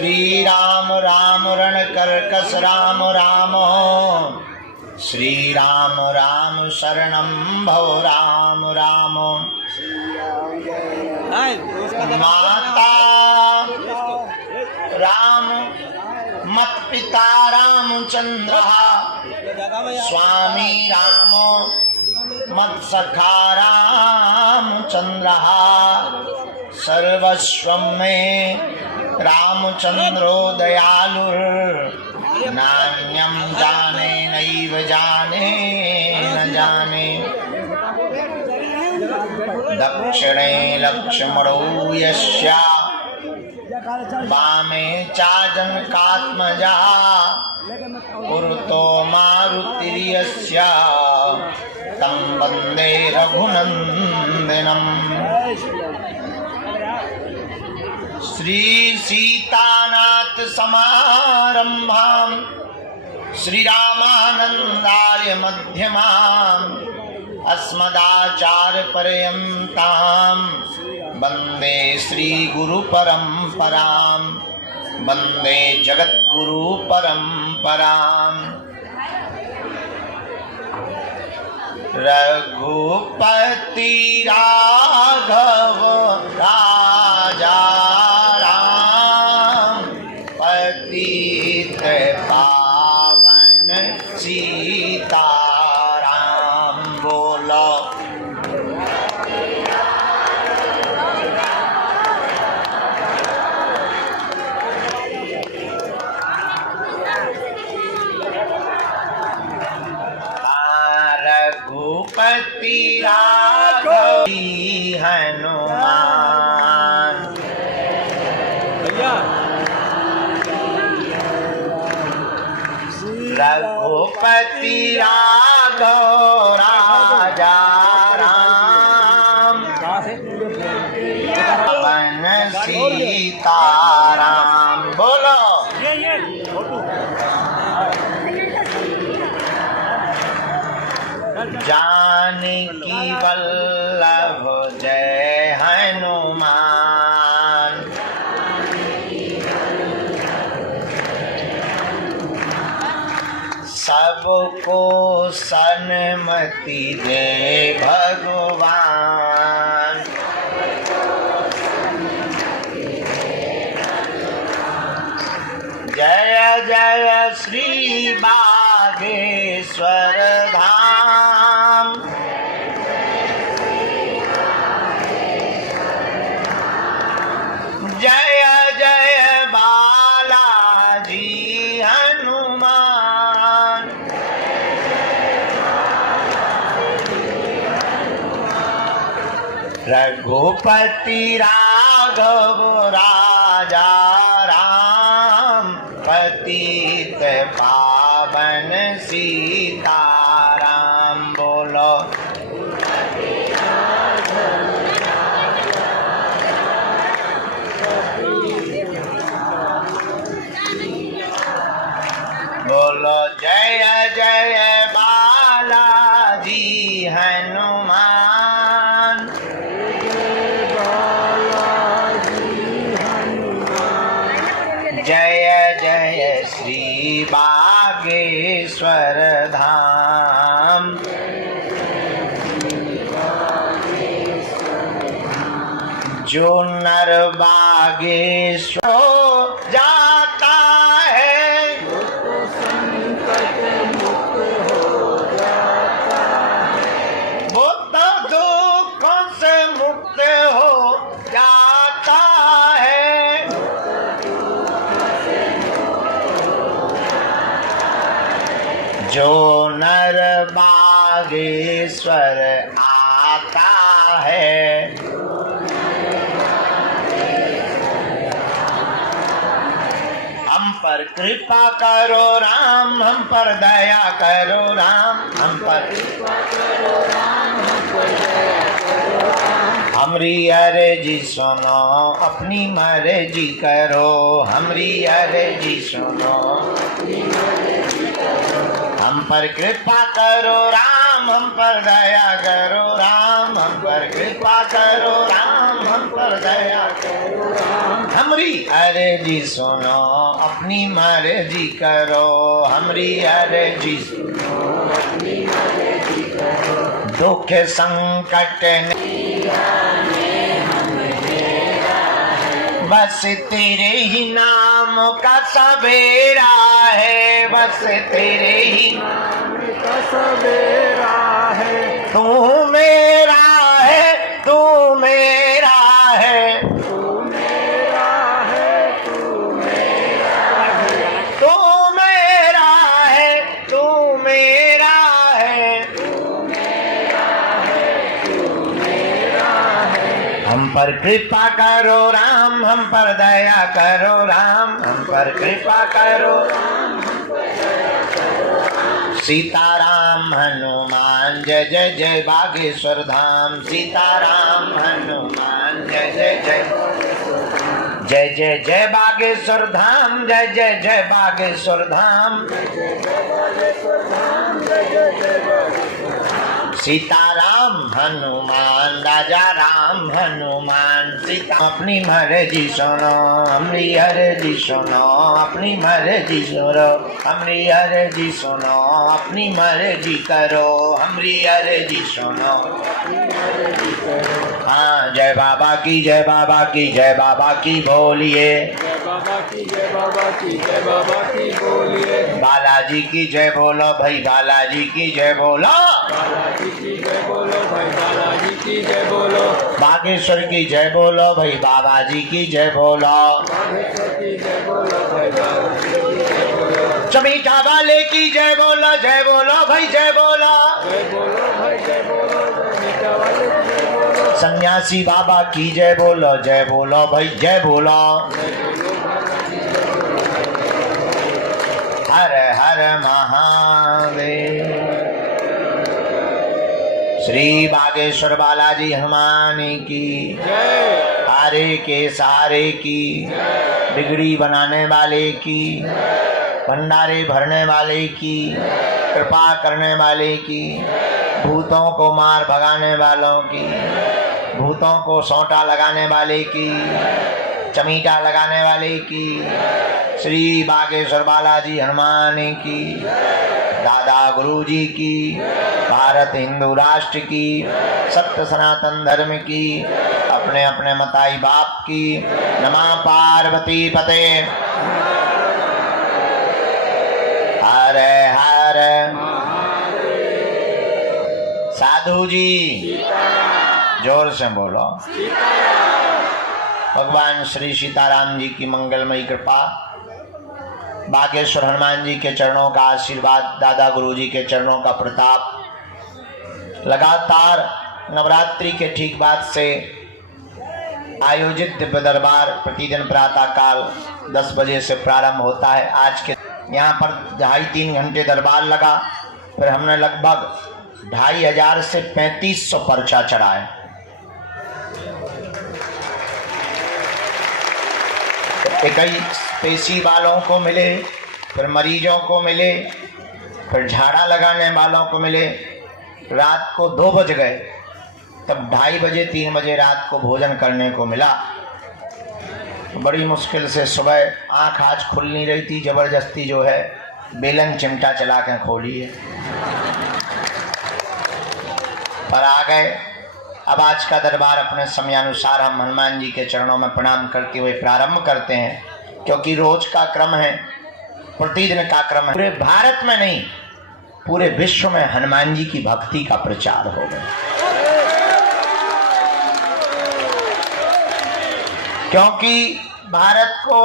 श्री राम राम रण कर्कश राम राम, श्री राम राम शरणं भव राम राम। माता राम मत पिता रामचंद्र, स्वामी राम मत सखा रामचंद्र, सर्वस्वं में रामचंद्रो दयालुर्, नान्यं जाने नैव जाने न जाने। दक्षिणे लक्ष्मणो यस्य, वामे चाजनकात्मजा, पुरतो मारुतिर्यस्य, तं वन्दे रघुनन्दनम्। श्री सीतानाथ समारंभां, श्री रामानंदाय मध्यमां, अस्मदाचार्य पर्यन्तां, वन्दे श्री गुरु परंपरां, वन्दे जगद्गुरु परंपरां। रघुपति राघव राजा राम, पतित पावन सीताराम। बोलो रघुपति राघव हनुमान, रघुपति राघव राजा राम, पवन सीताराम। बोलो जानकी वल्लभ जय हनुमान, सबको सन्मति दे भगवान। जय जय श्री बागेश्वर धाम, जय जय बालाजी हनुमान। रघुपति राघव राजा राम, पतित पावन सीताराम। बोलो बोलो जय जय बालाजी हनुमान, जय जय श्री बागेश्वर धाम। जो नर बागेश्वर जाता है, वो तो दुखों से मुक्त हो जाता है। जो नर बागेश्वर आता है, हम पर कृपा करो राम, हम पर दया करो राम, हम पर हमरी अर्जी सुनो, अपनी मर्जी करो, हमरी अर्जी सुनो। हम पर कृपा करो राम, हम पर दया करो राम, हम पर कृपा करो राम, हम पर दया करो राम। हमरी अर्जी सुनो, अपनी मर्जी करो, हमरी अर्जी सुनो, अपनी मर्जी करो। दुख संकट बस तेरे ही नाम का सवेरा है, बस तेरे ही नाम का सवेरा है। तू मेरा है, तू मेरा है, तू मेरा है, तू मेरा है, तू मेरा है, तू मेरा है, तू मेरा है, तू मेरा है। हम पर कृपा करो राम, हम पर दया करो राम, हम पर कृपा करो राम, हम पर दया करो राम। सीताराम हनुमान जय जय जय बागेश्वर धाम, सीताराम हनुमान जय जय जय, जय जय जय बागेश्वर धाम, जय जय जय बागेश्वर धाम, सीताराम हनुमान राजा राम हनुमान। सीता अपनी मर्जी सुनो, हमरी अर्जी सुनो, अपनी मर्जी सुनो, हमरी अर्जी सुनो, अपनी मर्जी करो, हमरी अर्जी सुनो। हाँ, जय बाबा की, जय बाबा की, जय बाबा की बोलिए, जय बाबा की, जय बाबा की, जय बाबा की बोलिए। बालाजी की जय बोलो भाई, बालाजी की जय बोलो, बालाजी की जय बोलो भाई, बालाजी की जय बोलो। बागेश्वर की जय बोलो भाई, बाबा जी की जय बोलो, बागेश्वर की जय बोलो भाई, बाबा जी की जय बोलो। चमीठा वाले की जय बोलो, जय बोलो भाई, जय बोलो, जय बोलो भाई, जय बोलो, चमीठा वाले की जय बोलो। सन्यासी बाबा की जय बोलो, जय बोलो भाई, जय बोलो, हर हर महादेव। श्री बागेश्वर बालाजी हनुमान की जय, हारे के सहारे की, बिगड़ी बनाने वाले की, भंडारे भरने वाले की, कृपा करने वाले की, भूतों को मार भगाने वालों की, भूतों को सौंटा लगाने वाले की, चमीटा लगाने वाले की, श्री बागेश्वर बालाजी हनुमान की, दादा गुरु जी की, भारत हिंदू राष्ट्र की, सत्य सनातन धर्म की, अपने अपने मताई बाप की। नमः पार्वती पते, हर हर साधु जी, जोर से बोलो। भगवान श्री सीताराम जी की मंगलमयी कृपा, बागेश्वर हनुमान जी के चरणों का आशीर्वाद, दादा गुरु जी के चरणों का प्रताप, लगातार नवरात्रि के ठीक बाद से आयोजित दिव्य दरबार प्रतिदिन प्रातः काल 10 बजे से प्रारंभ होता है। आज के यहाँ पर 2.5-3 घंटे दरबार लगा, फिर हमने लगभग 2500 से 3500 पर्चा चढ़ाए। कई पेशी वालों को मिले, फिर मरीजों को मिले, फिर झाड़ा लगाने वालों को मिले। रात को 2 बज गए, तब 2:30 बजे 3 बजे रात को भोजन करने को मिला। बड़ी मुश्किल से सुबह आँख आज खुल नहीं रही थी, जबरदस्ती जो है बेलन चिमटा चला के खोली है, पर आ गए। अब आज का दरबार अपने समयानुसार हम हनुमान जी के चरणों में प्रणाम करते हुए प्रारंभ करते हैं, क्योंकि रोज का क्रम है, प्रतिदिन का क्रम है। पूरे भारत में नहीं, पूरे विश्व में हनुमान जी की भक्ति का प्रचार हो गया, क्योंकि भारत को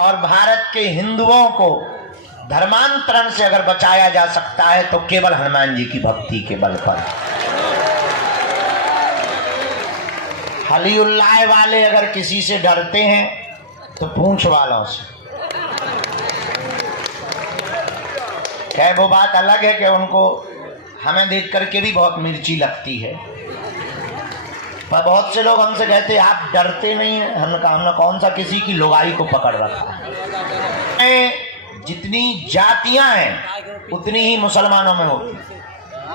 और भारत के हिंदुओं को धर्मांतरण से अगर बचाया जा सकता है तो केवल हनुमान जी की भक्ति के बल पर। हलीउल्लाह वाले अगर किसी से डरते हैं तो पूंछ वालों से। खैर वो बात अलग है कि उनको हमें देख करके भी बहुत मिर्ची लगती है, पर बहुत से लोग हमसे कहते हैं आप डरते नहीं हैं। हमने कहा हमने कौन सा किसी की लुगाई को पकड़ रखा है। जितनी जातियां हैं उतनी ही मुसलमानों में होती,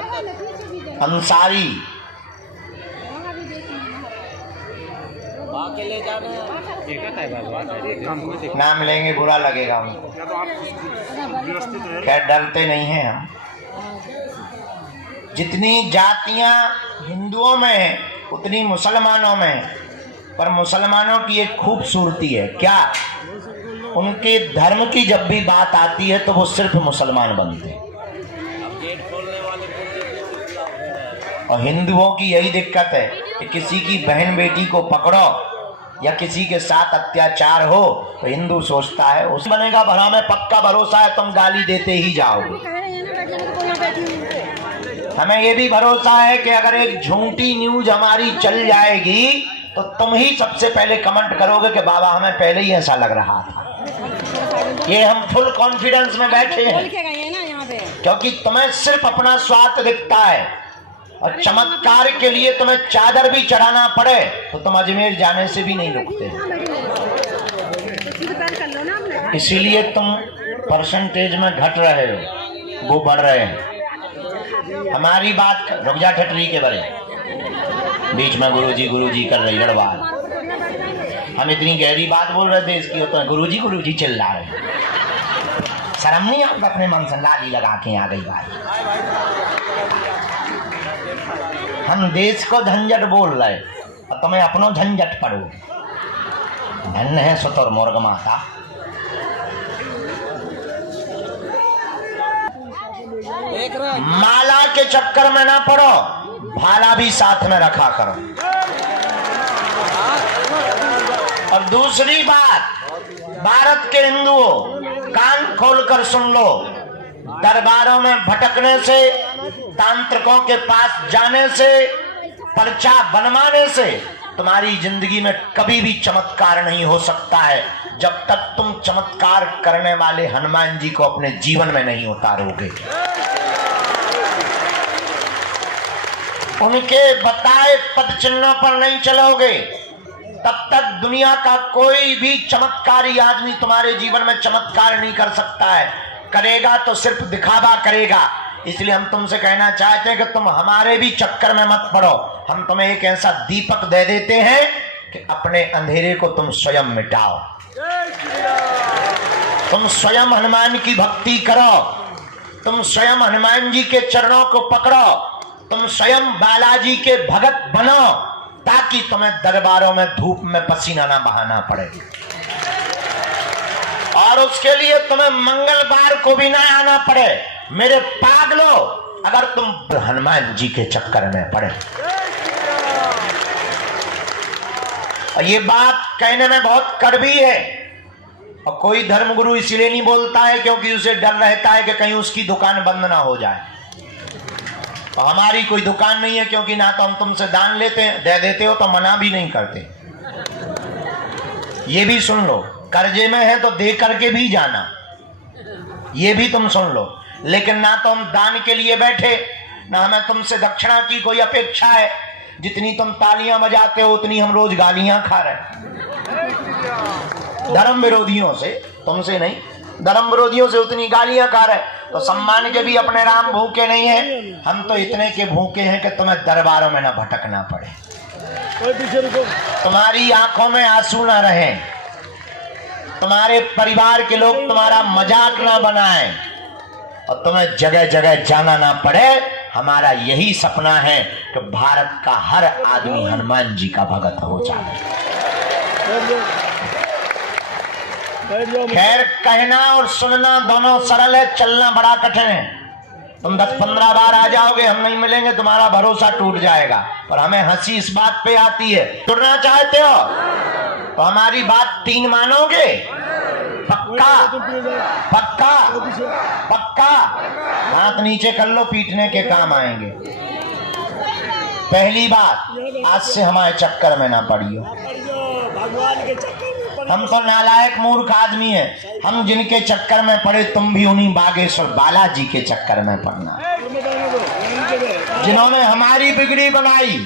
अंसारी, नाम लेंगे बुरा लगेगा हमको, खैर डरते नहीं हैं हम। जितनी जातियां हिंदुओं में हैं उतनी मुसलमानों में है, पर मुसलमानों की एक खूबसूरती है, क्या? उनके धर्म की जब भी बात आती है तो वो सिर्फ मुसलमान बनते हैं। और हिंदुओं की यही दिक्कत है कि किसी की बहन बेटी को पकड़ो या किसी के साथ अत्याचार हो तो हिंदू सोचता है उस बनेगा, भला में पक्का भरोसा है तुम गाली देते ही जाओगे। हमें ये भी भरोसा है कि अगर एक झूठी न्यूज हमारी चल जाएगी तो तुम ही सबसे पहले कमेंट करोगे कि बाबा हमें पहले ही ऐसा लग रहा था। ये हम फुल कॉन्फिडेंस में बैठे हैं क्योंकि तुम्हें सिर्फ अपना स्वार्थ दिखता है और चमत्कार के लिए तुम्हें चादर भी चढ़ाना पड़े तो तुम अजमेर जाने से भी नहीं रुकते। इसीलिए तुम परसेंटेज में घट रहे हो, वो बढ़ रहे हैं। हमारी बात रुक जा ठटरी के बड़े बीच में गुरुजी कर रही गड़बड़। हम इतनी गहरी बात बोल रहे थे इसकी तो गुरुजी चिल्ला रहे। शर्म नहीं आपको अपने मन से लाली लगा के आ गई बात। हम देश को झंझट बोल रहे और तुम्हें अपनो झंझट पड़ो। धन है सुतुर मुर्ग माता। माला के चक्कर में ना पड़ो, भाला भी साथ में रखा करो। और दूसरी बात, भारत के हिंदुओं कान खोलकर सुन लो, दरबारों में भटकने से, तांत्रिकों के पास जाने से, पर्चा बनवाने से तुम्हारी जिंदगी में कभी भी चमत्कार नहीं हो सकता है जब तक तुम चमत्कार करने वाले हनुमान जी को अपने जीवन में नहीं उतारोगे। उनके बताए पद चिन्हों पर नहीं चलोगे तब तक दुनिया का कोई भी चमत्कारी आदमी तुम्हारे जीवन में चमत्कार नहीं कर सकता है। करेगा तो सिर्फ दिखावा करेगा। इसलिए हम तुमसे कहना चाहते हैं कि तुम हमारे भी चक्कर में मत पड़ो। हम तुम्हें एक ऐसा दीपक दे देते हैं कि अपने अंधेरे को तुम स्वयं मिटाओ। तुम स्वयं हनुमान की भक्ति करो, तुम स्वयं हनुमान जी के चरणों को पकड़ो, तुम स्वयं बालाजी के भगत बनो ताकि तुम्हें दरबारों में धूप में पसीना ना बहाना पड़े। और उसके लिए तुम्हें मंगलवार को भी ना आना पड़े। मेरे पागलो, अगर तुम हनुमान जी के चक्कर में पड़े। और ये बात कहने में बहुत कड़वी है और कोई धर्मगुरु इसलिए नहीं बोलता है क्योंकि उसे डर रहता है कि कहीं उसकी दुकान बंद ना हो जाए। और हमारी कोई दुकान नहीं है क्योंकि ना तो हम तुमसे दान लेते हैं, दे देते हो तो मना भी नहीं करते। ये भी सुन लो, कर्जे में है तो दे करके भी जाना, ये भी तुम सुन लो। लेकिन ना तो हम दान के लिए बैठे, ना हमें तुमसे दक्षिणा की कोई अपेक्षा है। जितनी तुम तालियां बजाते हो उतनी हम रोज गालियां खा रहे धर्म विरोधियों से, तुमसे नहीं, धर्म विरोधियों से उतनी गालियां खा रहे। तो सम्मान के भी अपने राम भूखे नहीं है, हम तो इतने के भूखे हैं कि तुम्हें दरबारों में ना भटकना पड़े, तुम्हारी आंखों में आंसू ना रहे, तुम्हारे परिवार के लोग तुम्हारा मजाक ना बनाएं और तुम्हें जगह जगह जाना ना पड़े। हमारा यही सपना है कि भारत का हर आदमी हनुमान जी का भगत हो जाए। खैर, कहना और सुनना दोनों सरल है, चलना बड़ा कठिन है। तुम 10-15 बार आ जाओगे, हम नहीं मिलेंगे, तुम्हारा भरोसा टूट जाएगा। पर हमें हंसी इस बात पे आती है, जुड़ना चाहते हो तो हमारी बात 3 मानोगे? पक्का पक्का पक्का? हाथ नीचे कर लो, पीटने के काम आएंगे। पहली बात, आज से हमारे चक्कर में ना पड़ियो। हम तो नालायक मूर्ख आदमी हैं, हम जिनके चक्कर में पड़े तुम भी उन्हीं बागेश्वर बालाजी के चक्कर में पड़ना। जिन्होंने हमारी बिगड़ी बनाई,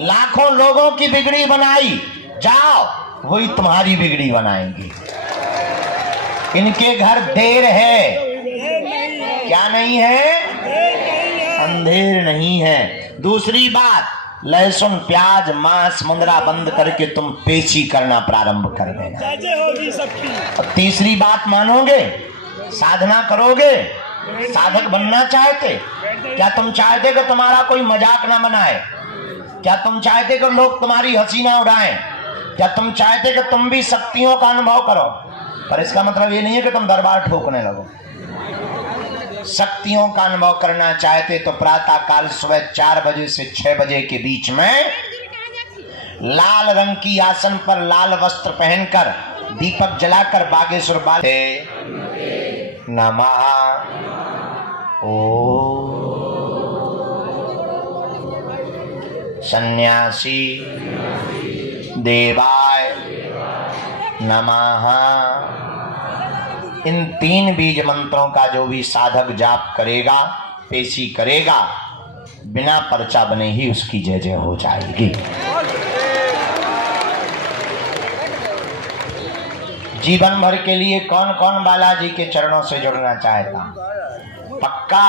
लाखों लोगों की बिगड़ी बनाई, जाओ वही तुम्हारी बिगड़ी बनाएंगे। इनके घर देर है, क्या नहीं है? अंधेर नहीं है। दूसरी बात, लहसुन प्याज मांस मुंदरा बंद करके तुम पेची करना प्रारंभ कर देना। होगी सबकी। और तीसरी बात मानोगे, साधना करोगे, साधक बनना चाहते, क्या तुम चाहते कि तुम्हारा कोई मजाक ना बनाए? क्या तुम चाहते कि लोग तुम्हारी हंसी ना उड़ाएं? क्या तुम चाहते कि तुम भी शक्तियों का अनुभव करो? पर इसका मतलब ये नहीं है कि तुम दरबार ठोकने लगो। शक्तियों का अनुभव करना चाहते तो प्रातः काल सुबह 4 बजे से 6 बजे के बीच में लाल रंग की आसन पर लाल वस्त्र पहनकर दीपक जलाकर बागेश्वर बाले नमः ओम सन्यासी देवाय नमः, इन 3 बीज मंत्रों का जो भी साधक जाप करेगा, पेशी करेगा, बिना पर्चा बने ही उसकी जय जय हो जाएगी। जीवन भर के लिए कौन कौन बालाजी के चरणों से जुड़ना चाहता? पक्का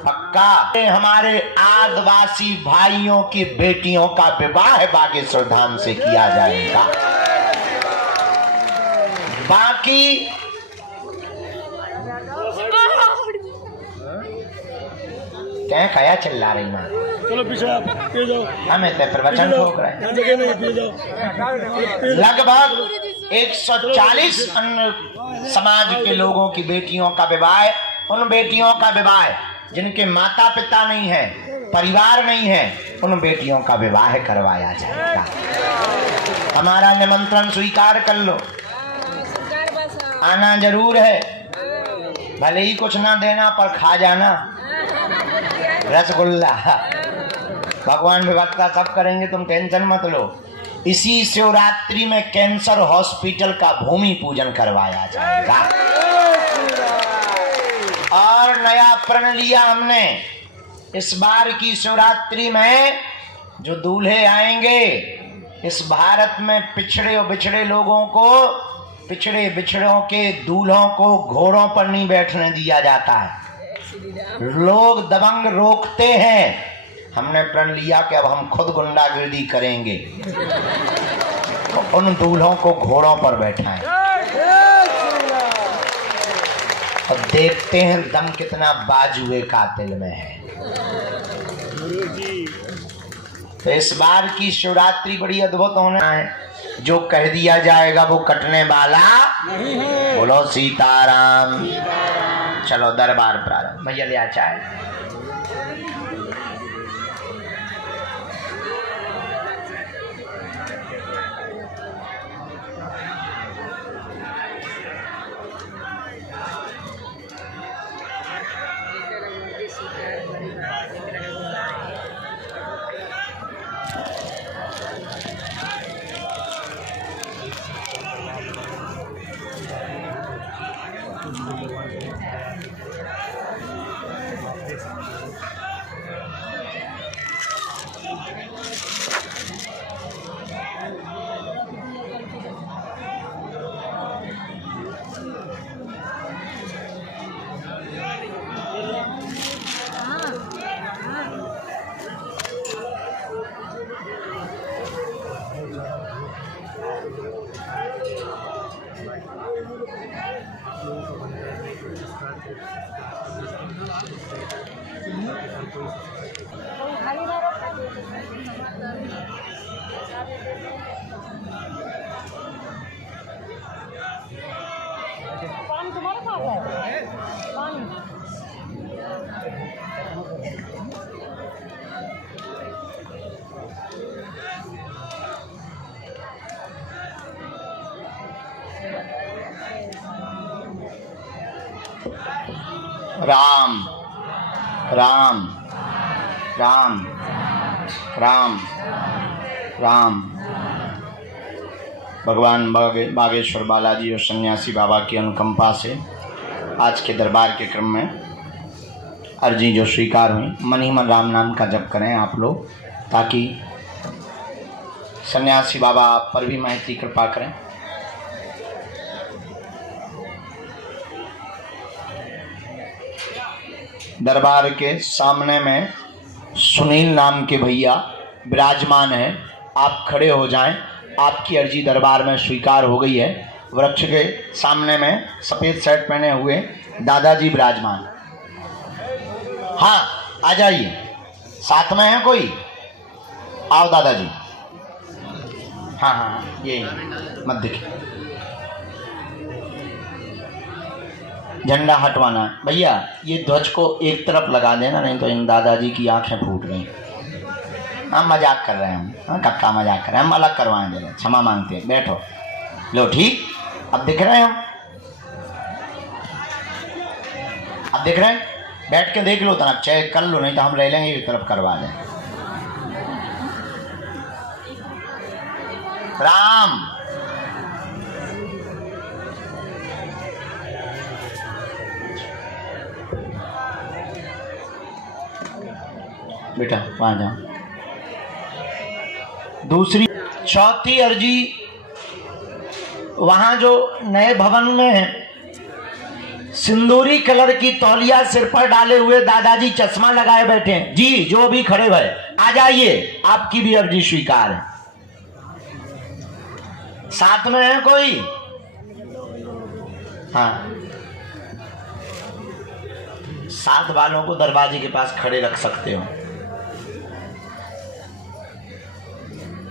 पक्का। हमारे आदिवासी भाइयों की बेटियों का विवाह बागेश्वर धाम से किया जाएगा। बाकी क्या खाया चिल्ला रही माँ? चलो पीछे आप पी जाओ। हमें तो प्रवचन ठोक रहे हैं। जगह नहीं, पी जाओ। लगभग 140 अन्य समाज के लोगों की बेटियों का विवाह, उन बेटियों का विवाह जिनके माता पिता नहीं है, परिवार नहीं है, उन बेटियों का विवाह करवाया जाएगा। हमारा निमंत्रण स्वीकार कर लो, आना जरूर है। भले ही कुछ ना देना पर खा जाना रसगुल्ला। भगवान व्यवस्था सब करेंगे, तुम टेंशन मत लो। इसी शिवरात्रि में कैंसर हॉस्पिटल का भूमि पूजन करवाया जाएगा। और नया प्रण लिया हमने, इस बार की शिवरात्रि में जो दूल्हे आएंगे, इस भारत में पिछड़े और बिछड़े लोगों को, पिछड़े बिछड़ों के दूल्हों को घोड़ों पर नहीं बैठने दिया जाता है। लोग दबंग रोकते हैं। हमने प्रण लिया कि अब हम खुद गुंडागिर्दी करेंगे, तो उन दूल्हों को घोड़ों पर बैठाएं और देखते हैं दम कितना बाजुए कातिल में है। तो इस बार की शिवरात्रि बड़ी अद्भुत होना है। जो कह दिया जाएगा वो कटने वाला नहीं है। बोलो सीताराम। चलो दरबार प्रारंभ। भैया ले आ चाय। पानी तुम्हारे पास है? पानी राम राम राम राम राम। भगवान बागेश्वर बालाजी और सन्यासी बाबा की अनुकंपा से आज के दरबार के क्रम में अर्जी जो स्वीकार हुई, मन ही मन राम नाम का जप करें आप लोग, ताकि सन्यासी बाबा आप पर भी महती कृपा करें। दरबार के सामने में सुनील नाम के भैया विराजमान हैं। आप खड़े हो जाएं। आपकी अर्जी दरबार में स्वीकार हो गई है। वृक्ष के सामने में सफ़ेद शर्ट पहने हुए दादाजी विराजमान। हाँ, आ जाइए। साथ में है कोई? आओ दादाजी। हाँ हाँ, यही मत दिखे। झंडा हटवाना है भैया। ये ध्वज को एक तरफ लगा देना, नहीं तो इन दादाजी की आंखें फूट गई। हम मजाक कर रहे हैं, हम कक्का मजाक कर रहे हैं, हम अलग करवाएं दे रहे, क्षमा मांगते हैं। बैठो। लो ठीक, अब दिख रहे हैं हम, अब दिख रहे हैं। बैठ के देख लो, तना चेक कर लो, नहीं तो हम रह लेंगे एक तरफ करवा दें। राम बेटा वहां जाओ। दूसरी चौथी अर्जी, वहां जो नए भवन में है, सिंदूरी कलर की तौलिया सिर पर डाले हुए दादाजी चश्मा लगाए बैठे हैं। जी, जो भी खड़े हुए आ जाइए, आपकी भी अर्जी स्वीकार है। साथ में है कोई? हाँ, साथ वालों को दरवाजे के पास खड़े रख सकते हो।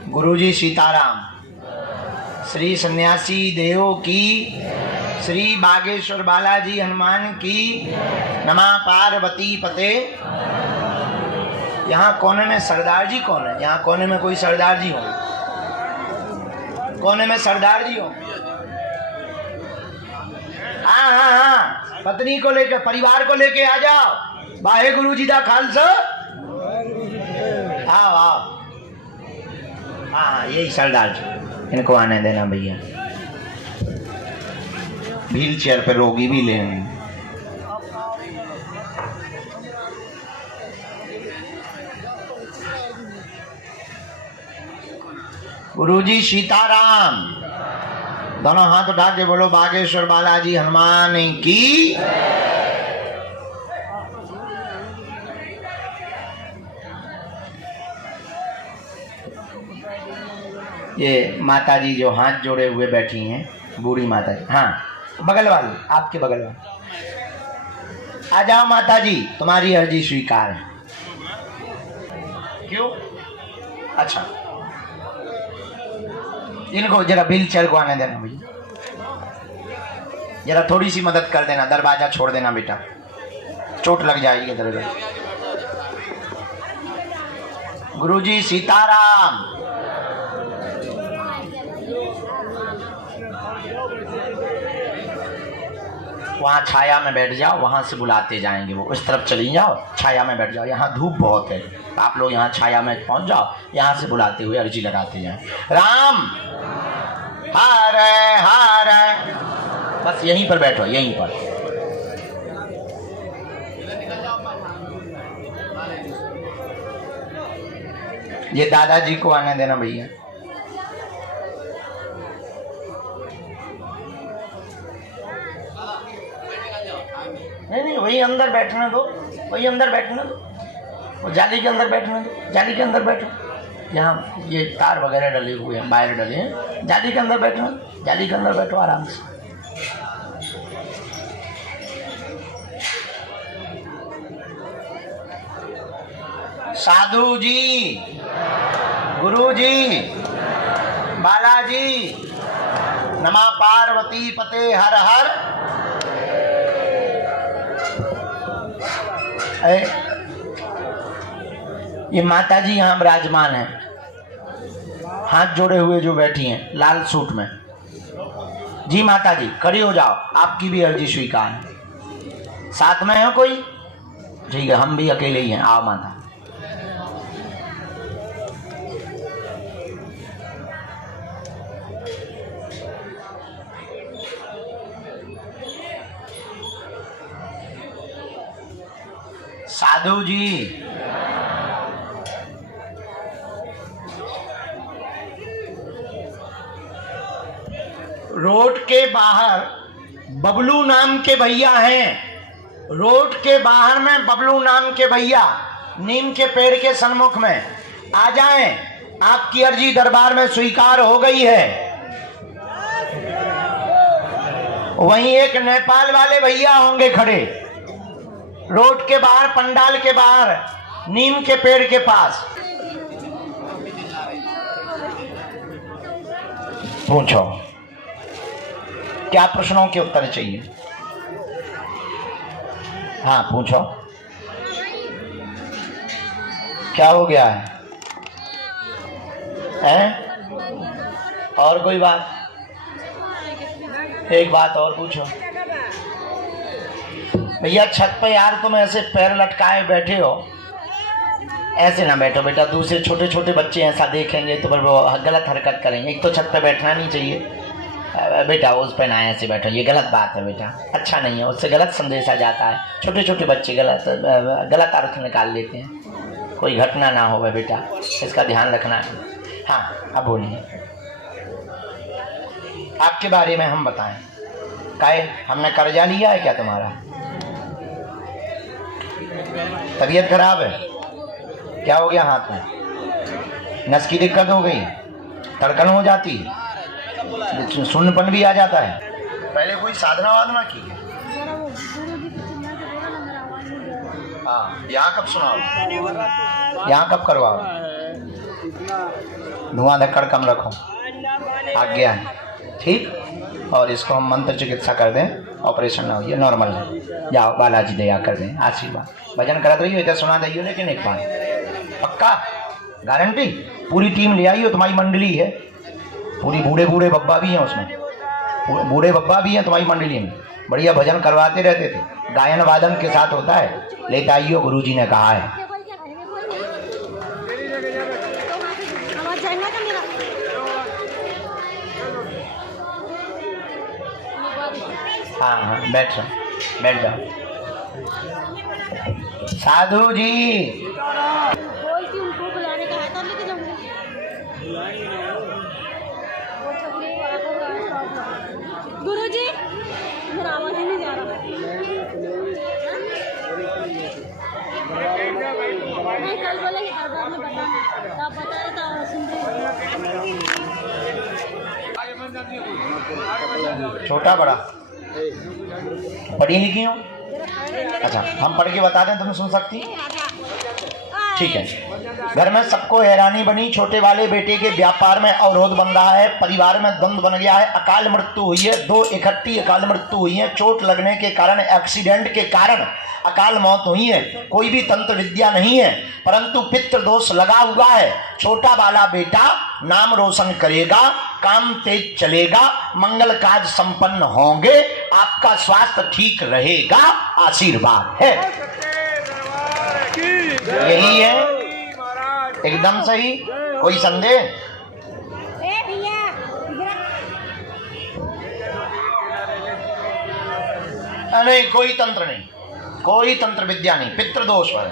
गुरुजी सीताराम। श्री सन्यासी देव की, श्री बागेश्वर बालाजी हनुमान की, नमः पार्वती पते। यहाँ कोने में सरदार जी कौन है? यहाँ कोने में कोई सरदार जी हो? कोने में सरदार जी हो? हाँ हाँ हाँ, पत्नी को लेकर, परिवार को लेके आ जाओ। वाहे गुरु जी दा खालसा। आओ आओ। हाँ, यही सरदार जी, इनको आने देना भैया। व्हील चेयर पे रोगी भी लेंगे। गुरुजी सीताराम। दोनों हाथ उठा के बोलो बागेश्वर बालाजी हनुमान की। ये माता जी जो हाथ जोड़े हुए बैठी हैं, बूढ़ी माता जी। हाँ, बगल वाली, आपके बगल वाली आ जाओ। माता जी, तुम्हारी अर्जी स्वीकार है। क्यों? अच्छा, इनको जरा व्हील चेयर को आने देना भैया। जरा थोड़ी सी मदद कर देना, दरवाजा छोड़ देना बेटा, चोट लग जाएगी दरवाजा। गुरुजी सीताराम। वहाँ छाया में बैठ जाओ, वहाँ से बुलाते जाएंगे वो। इस तरफ चली जाओ, छाया में बैठ जाओ। यहाँ धूप बहुत है, आप लोग यहाँ छाया में पहुँच जाओ, यहाँ से बुलाते हुए अर्जी लगाते जाएं। राम हरे हरे। बस यहीं पर बैठो, यहीं पर। ये दादाजी को आने देना भैया। नहीं नहीं, वही अंदर बैठने दो, वही अंदर बैठने दो, वो जाली के अंदर बैठने दो। जाली के अंदर बैठो, यहाँ ये तार वगैरह डले हुए हैं, वायर डले हैं, जाली के अंदर बैठना। जाली के अंदर बैठो आराम से। साधु जी, गुरु जी, बालाजी, नमः पार्वती पते हर हर। ये माता जी यहाँ विराजमान है, हाथ जोड़े हुए जो बैठी हैं लाल सूट में। जी माता जी, खड़ी हो जाओ, आपकी भी अर्जी स्वीकार है। साथ में है कोई? ठीक है, हम भी अकेले ही हैं। आओ माता। साधु जी, रोड के बाहर बबलू नाम के भैया हैं, रोड के बाहर में बबलू नाम के भैया नीम के पेड़ के सन्मुख में आ जाएं, आपकी अर्जी दरबार में स्वीकार हो गई है। वहीं एक नेपाल वाले भैया होंगे खड़े रोड के बाहर, पंडाल के बाहर, नीम के पेड़ के पास। पूछो क्या प्रश्नों के उत्तर चाहिए? हाँ पूछो, क्या हो गया है? और कोई बात? एक बात और पूछो भैया। छत पे यार तुम ऐसे पैर लटकाए बैठे हो, ऐसे ना बैठो बेटा, दूसरे छोटे छोटे बच्चे ऐसा देखेंगे तो वो गलत हरकत करेंगे। एक तो छत पे बैठना नहीं चाहिए बेटा, उस पे ना ऐसे बैठो, ये गलत बात है बेटा, अच्छा नहीं है, उससे गलत संदेश आ जाता है। छोटे छोटे बच्चे गलत अर्थ निकाल लेते हैं, कोई घटना ना हो बेटा, इसका ध्यान रखना। हाँ अब बोलिए, आपके बारे में हम बताएं। काहे हमने कर्जा लिया है क्या तुम्हारा? तबीयत खराब है? क्या हो गया हाथ में? नस की दिक्कत हो गई, धड़कन हो जाती, सुन्नपन भी आ जाता है? पहले कोई साधना वाधना की? हाँ, यहाँ कब सुनाओ? यहाँ कब करवाओ? धुआं धक्कड़ कम रखो, आज्ञा है, ठीक। और इसको हम मंत्र चिकित्सा कर दें, ऑपरेशन ना हो, ये नॉर्मल है। जाओ बालाजी दया कर दें, आशीर्वाद। भजन करते रहिए, इधर सुना दियो, लेकिन एक बार पक्का गारंटी। पूरी टीम ले आई हो, तुम्हारी मंडली है पूरी, बूढ़े बूढ़े बब्बा भी हैं उसमें, बूढ़े बब्बा भी हैं तुम्हारी मंडली में, बढ़िया भजन करवाते रहते थे, गायन वादन के साथ होता है। लेते आइयो, गुरुजी ने कहा है। हाँ हाँ बैठ जाओ, बैठ जाओ। साधु जी बोलती उनको बुलाने का है, तो लेके जाऊंगी। गुरुजी मेरा आवाज नहीं जा रहा। नहीं कल बोले कि दरबार में बताना, तब बता रहे तो सुनते। छोटा बड़ा पढ़ी लिखी हो? अच्छा हम पढ़ के बता दें, तुम सुन सकती? ठीक है। घर में सबको हैरानी बनी, छोटे वाले बेटे के व्यापार में अवरोध बन रहा है, परिवार में द्वंद्व बन गया है, अकाल मृत्यु हुई है, 2 इकट्ठी अकाल मृत्यु हुई है, चोट लगने के कारण, एक्सीडेंट के कारण अकाल मौत हुई है। कोई भी तंत्र विद्या नहीं है, परंतु पितृ दोष लगा हुआ है। छोटा वाला बेटा नाम रोशन करेगा, काम तेज चलेगा, मंगल कार्य संपन्न होंगे, आपका स्वास्थ्य ठीक रहेगा, आशीर्वाद है। यही है, एकदम सही। कोई संदेह? नहीं, कोई तंत्र नहीं, कोई तंत्र विद्या नहीं, पितृदोष है।